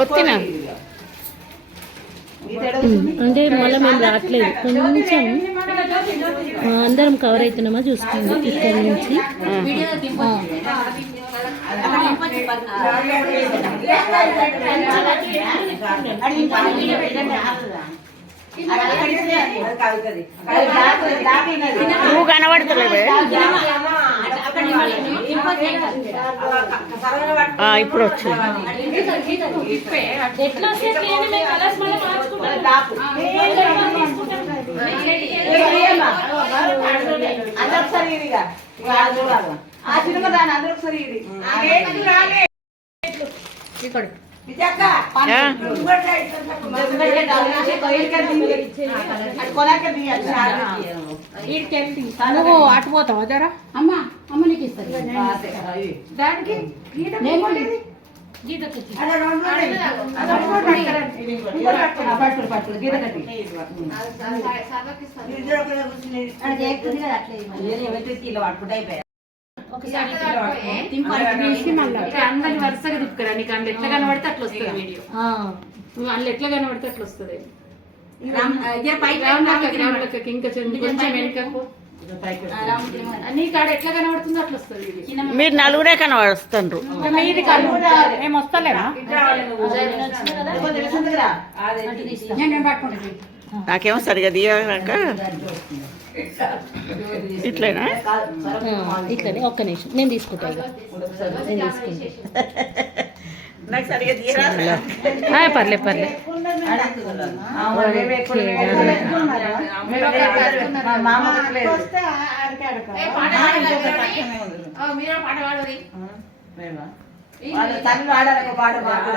వచ్చినా అంటే మళ్ళీ మేము రావట్లేదు, కొంచెం అందరం కవర్ అవుతున్నామా చూసుకోండి ఇక్కడ నుంచి. నువ్వు కనబడతలేవు ఇప్పుడు వచ్చింది. అటు పోతావా జరా అమ్మా అమ్మ నీకు ఇస్తారు దానికి అందరి వరుసగా తిప్పుకరా నీకు అందులో ఎట్లా కనబడితే అట్లా వస్తుంది వీడియో, అందులో ఎట్లా కనబడితే అట్లా వస్తుంది. ఇంకా కొంచెం వెనుకకు నీ కాడ ఎట్లా కనబడుతుందో అట్లా వస్తుంది. మీరు నలుగురే కనబడుతుండ్రు, మీది మేము వస్తలేమా నేను పట్టుకుంటాను. నాకేమో సరిగా తీయక ఇట్లనా ఇట్లనే ఒక్క నిమిషం నేను తీసుకుంటాను, నేను తీసుకుంటాను. పర్లేదు పర్లేదు. పాట